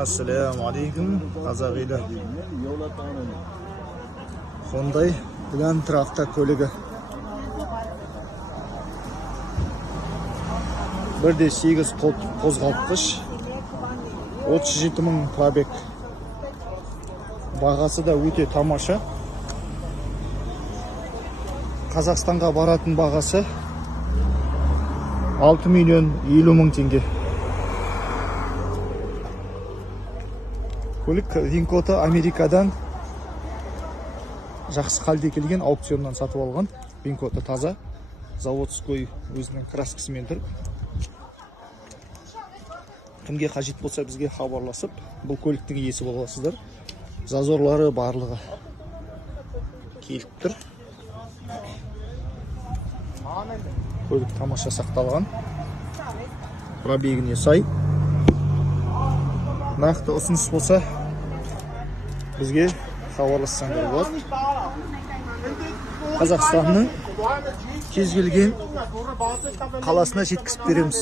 Ассаляму алейкум, қазақ елі. Hyundai Elantra автокөлігі. 1.8 қозғалтқыш, 37 мың пробег. Бағасы да өте тамаша. Қазақстанға баратын бағасы 6 миллион 50 мың теңге. Көлік Винкоты Америкадан жақсы халде келген, аукционнан сатып алған. Винкоты таза, заводской өзінің краскасымен тұр. Кімге қажет болса бізге хабарласып, бұл көліктің иесі боласыздар. Зазорлары барлығы келіп тұр. Көлік тамаша сақталған. Пробегіне сай. Нақты ұсыныс болса бізге хабарлассаңдар болады. Қазақстанның кез келген қаласына жеткізіп береміз.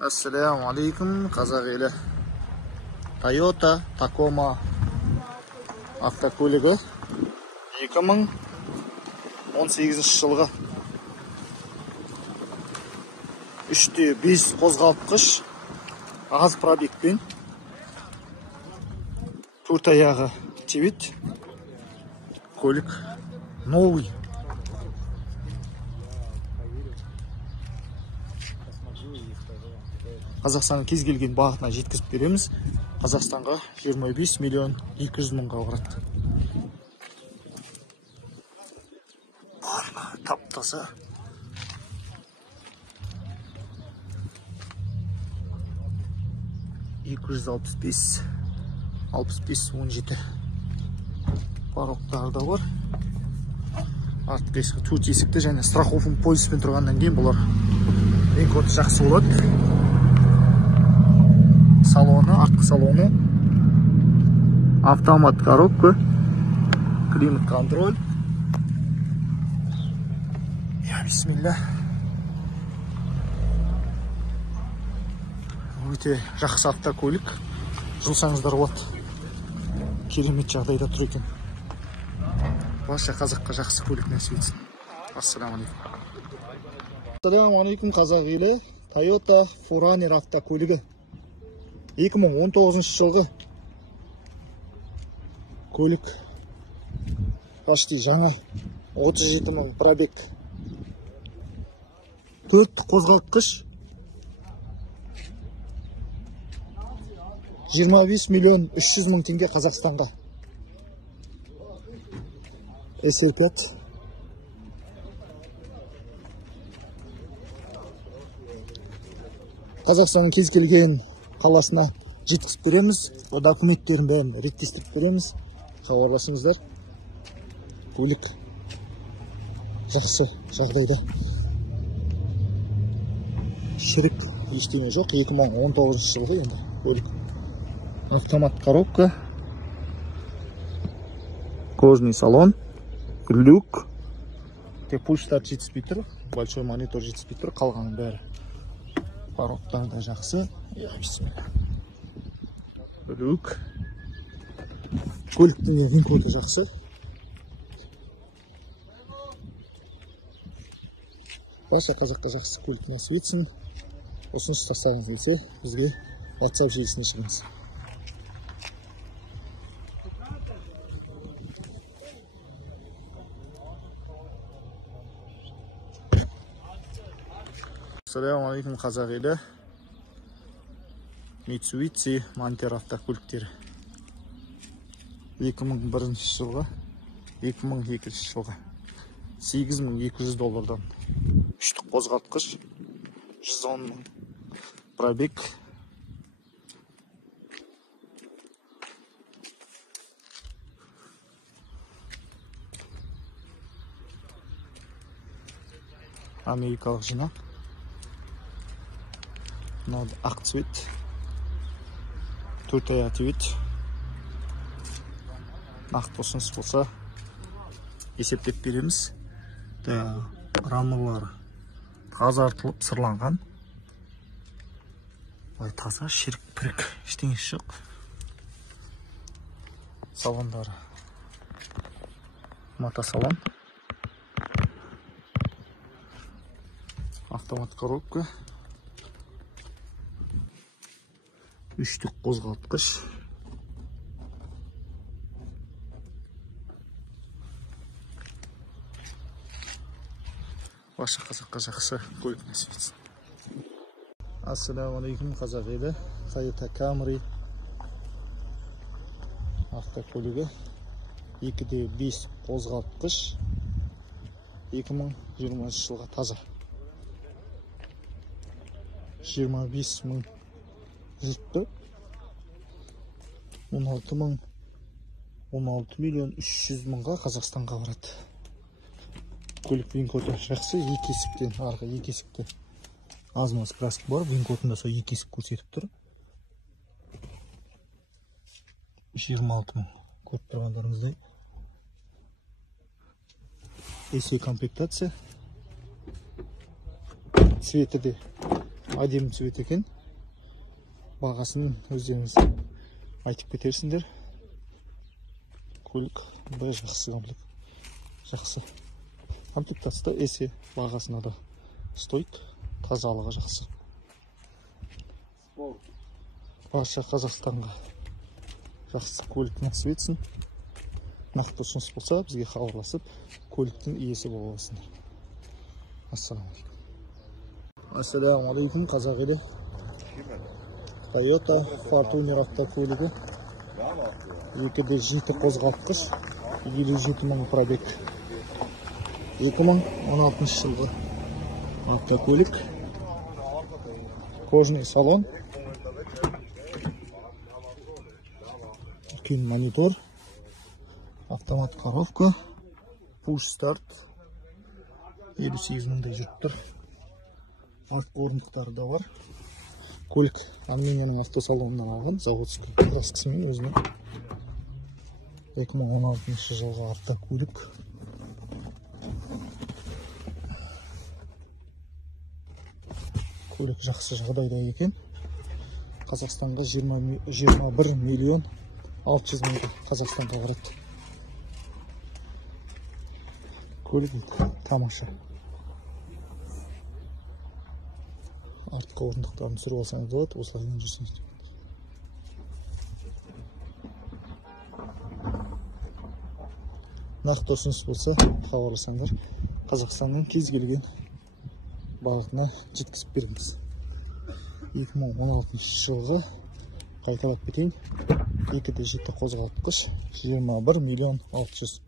Ассаляму алейкум, қазақ елі. Toyota Tacoma автокөлігі 2018 жылғы 3.5 қозғалтқыш, аз пробегпен, 4 аяғы тевет, көлік новый. Қазақстанның кез келген бағытына жеткізіп береміз. Қазақстанға 25 миллион 200 мыңға барады. Таптаса. $265, 65-17 пароктары да бар. Артқы ескі төрт есікті және страховым полиспен тұрғаннан кейін бұлар Винкоты жақсы болады. Салоны, артқы салоны, автомат коробка, климат контроль. Бисмилля. Өте жақсы автокөлік. Жылсаңыздар болады. Керемет жағдайда тұр екен. Барша қазаққа жақсы көлік нәсіп етсін. Ассаламу алейкум. Ассаламу алейкум, қазақ елі. Toyota Forerunner автокөлігі. 2019 жылғы көлік. Почти жаңа. 37 мың пробег. 4 қозғалтқыш, 25 миллион 300 мың теңге Қазақстанға. S5. Қазақстанның кез келген қаласына жеткізіп береміз. Документтерін бәрін реттестіріп береміз. Хабарласыңыздар. Көлік жақсы жағдайда. Шірік ештеңе жоқ. 2019 жылғы енді көлік. Автомат коробка, кожный салон, люк, пульстар жетіспей тұр, большой монитор жетіспей тұр, қалғанның бәрі. Пароктар да жақсы. Люк. Көліктің Винкоты жақсы. Барша қазаққа жақсы көлік нәсіп етсін. Ұсыныс тастағыңыз келсе, бізге WhatsApp желісіне шығыңыз. Ассаламу алейкум, қазақ елі. Mitsubishi Montero автокөліктері. 2001 жылға, 2002 жылға. $8200. 3 қозғалтқыш, 110 мың пробег. Америкалық жинақ. Мынау ақ цвет. 4 аяқ тевет. Нақты ұсыныс болса есептеп береміз. рамалары тазартылып сырланған. Ой, таза, ширік пірік, ештеңесі жоқ. Салондары мотосалон, автомат коробка, үштік қозғалтқыш, Ваша қазаққа жақсы көлік нәсіп етсін. Ассаламу алейкум, қазақ елі. Toyota Camry автокөлігі 2.5 қозғалтқыш, 2020 жылға таза. 25 мың жүртті, 16 миллион 300 мыңға Қазақстанға барады. Көлік вин-коды жақсы, екі есіктен, арғы екі есікте аз-маз пластик бар, вин-кодында сол екі есік көрсетіп тұр. 26 мың көріп тұрғандарыңыздай. AC комплектация. Цветі де әдемі цвет екен. Бағасын өздеріңіз айтып кетерсіңдер. Көлік бай жақсы комплект. Жақсы. Комплектацияда AC бағасына да стойк, тазалығы жақсы. Барша Қазақстанға жақсы көлік нәсіп етсін. Нақты ұсыныс болса, бізге хабарласып, көліктің иесі бола аласыңдар. Ассаламу алейкум, қазақ елі. Toyota Fortuner автокөлігі 2.7 қозғалтқыш, 57 мың пробег. 2016 жылғы автокөлік. Кожный салон, үлкен монитор, автомат коробка, push start, 58 мыңдай жүріп тұр. Артқы орындықтары да бар. Көлік Арменияның автосалонынан алған, заводский краскасымен өзінің 2016 жылғы автокөлік. Көлік жақсы жағдайда екен. Қазақстанға 21 миллион 600 мыңға Қазақстанға барады. Көлік тамаша. Артқы орындықтарын түсіріп алсаңыз болады, осылайдан жүрсеңіз. Нақты ұсыныс болса, хабарласаңдар, Қазақстанның кез келген бағытына жеткізіп беріңіз. 2016 жылғы қайталап кетейін. 2.7 қозғалтқыш, 21 миллион 600.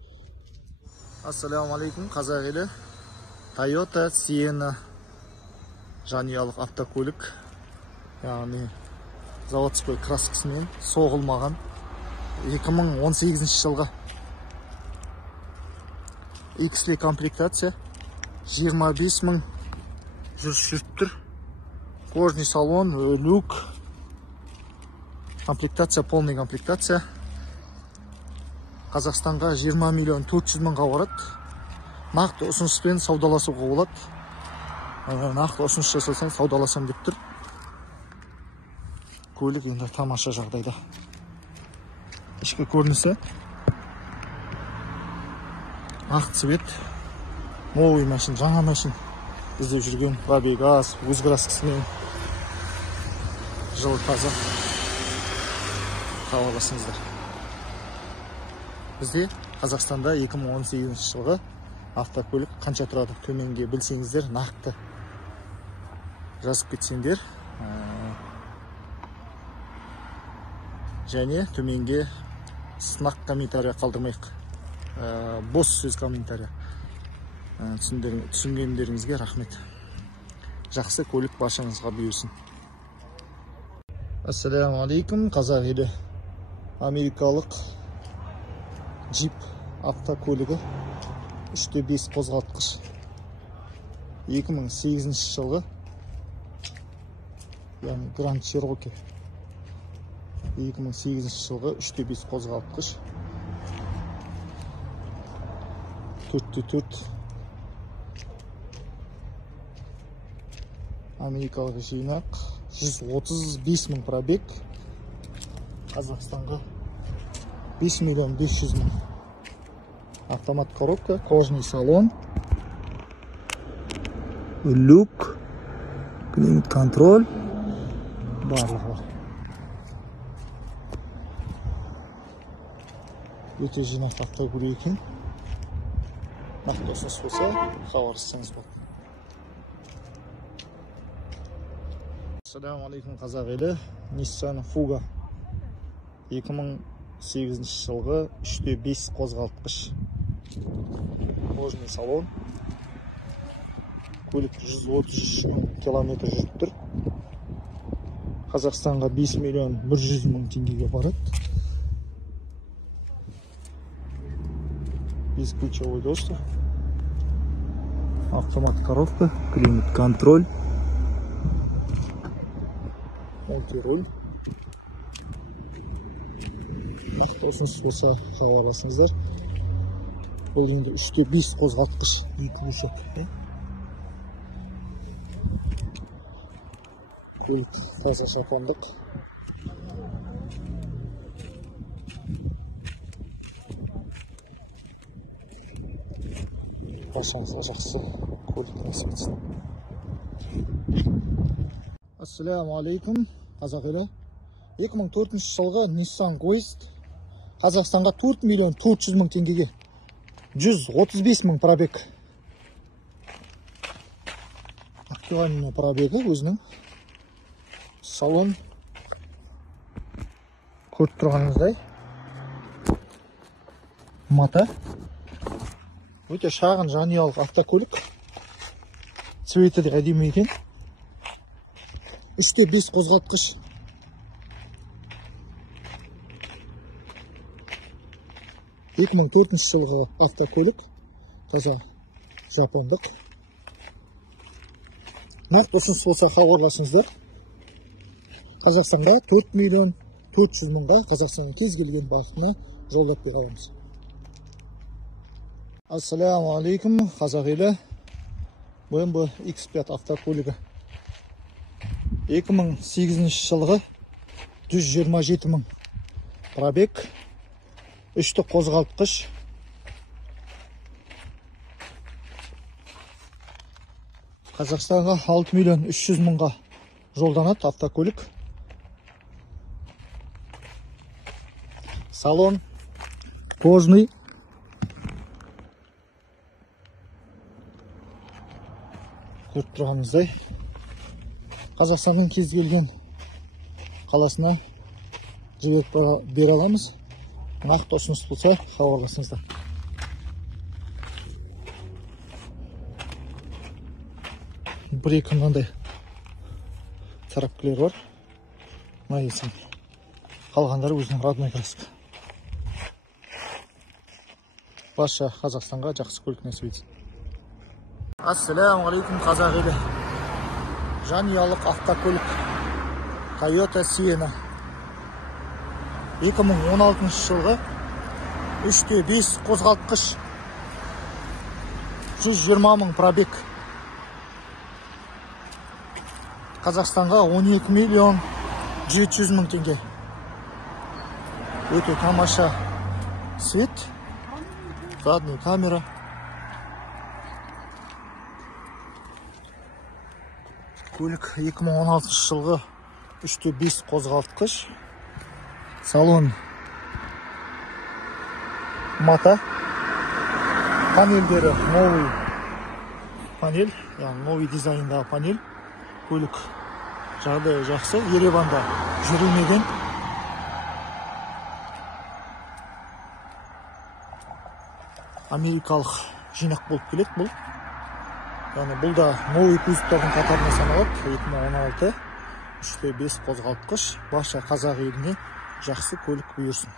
Ассаламу алейкум, қазақ елі. Toyota Sienna жанұялық автокөлік, яғни заводской краскасымен соғылмаған, 2018 жылғы X-ли комплектация, 25 мың жүріп тұр. Кожный салон, люк, комплектация, полный комплектация. Қазақстанға 20 миллион 400 мыңға барады. Нақты ұсыныспен саудаласуға болады. Нақты ұсыныс жасасаң саудаласам деп тұр. Көлік енді тамаша жағдайда. Ішкі көрінісі ақ цвет, новый машин, жаңа машин. Бізде жүрген пробегаз, өз краскасымен, жылы таза. Хабарласыңыздар. Бізде Қазақстанда 2018 жылғы автокөлік қанша тұрады? Төменге білсеңіздер, нақты жазып кетсеңдер. Және төменге сынақ комментария қалдырмайық. Бос сөз комментария. Түсінгендеріңізге рахмет. Жақсы көлік баршаңызға бұйырсын. Ассаламу алейкум, қазақ елі. Америкалық джип автокөлігі 3.5 қозғалтқыш. 2008 жылғы, яғни Grand Cherokee. 2008 жылғы 3.5 қозғалтқыш. 4x4 Америкалық жинақ 135 мың пробег. Қазақстанға 5 миллион 500 мың. Автомат коробка, кожный салон, люк, климат контроль, барлығы бар. Өте жинақ автокөлік екен. Нақты ұсыныс болса, хабарлассаңыз болады. Ассаламу алейкум, қазақ елі. Nissan Fuga 2008 жылғы 3/5 қозғалтқыш. Кожный салон. Көлік 133 мың километр жүріп тұр. Қазақстанға 5 миллион 100 мың теңгеге барады. Бесключевой доступ. Автомат коробка, климат контроль, мультируль. Нақты ұсыныс болса хабарласыңыздар. Бұл енді 3/5 қозғалтқыш двигатель. Көлік таза жапондық. Баршаңызға жақсы көлік насып етсін. Ассаламу алейкум, қазақ елі. 2004 жылғы Nissan Quest Қазақстанға 4 миллион 400 мың теңгеге, 135 мың пробег. Актуальный пробегі өзінің. Салон көріп тұрғаныңыздай. Мата. Өте шағын жанұялық автокөлік. Цветі де әдемі екен. 3/5 қозғалтқыш. Екі мың 2004 жылғы автокөлік. Таза жапондық. Нақты ұсыныс болса хабарласыңыздар. Қазақстанға 4 миллион 400 мыңға Қазақстанның кез келген бағытына жолдап береміз. Ассаламу алейкум, қазақ елі. BMW X5 автокөлігі 2008 жылғы 127 мың пробег, 3 қозғалтқыш. Қазақстанға 6 миллион 300 мыңға жолданады автокөлік. Салон кожный. Көріп тұрғанымыздай. Қазақстанның кез келген қаласына жіберіп бере аламыз. Нақты ұсыныс болса хабарласыңыздар. Бір-екі мынандай царапкілер бар. Найылсын. Қалғандары өзінің родной краска. Барша Қазақстанға жақсы көлік насып етсін. Ассаламу алейкум, қазақ елі. Жанұялық автокөлік Toyota Sienna 2016 жылғы 3/5 қозғалтқыш, 120 мың пробег. Қазақстанға 12 миллион 700 мың теңге. Өте тамаша свет, задний камера. Көлік 2016 жылғы 3/5 қозғалтқыш. Салон мата. Панельдері новый панель, яғни новый дизайндағы панель. Көлік жағдайы жақсы, Ереванда жүрілмеген. Америкалық жинақ болып келеді бұл. Яғни бұл да новый кузовтардың қатарына саналады. 2016 3/5 қозғалтқыш. Барша қазақ еліне жақсы көлік бұйырсын.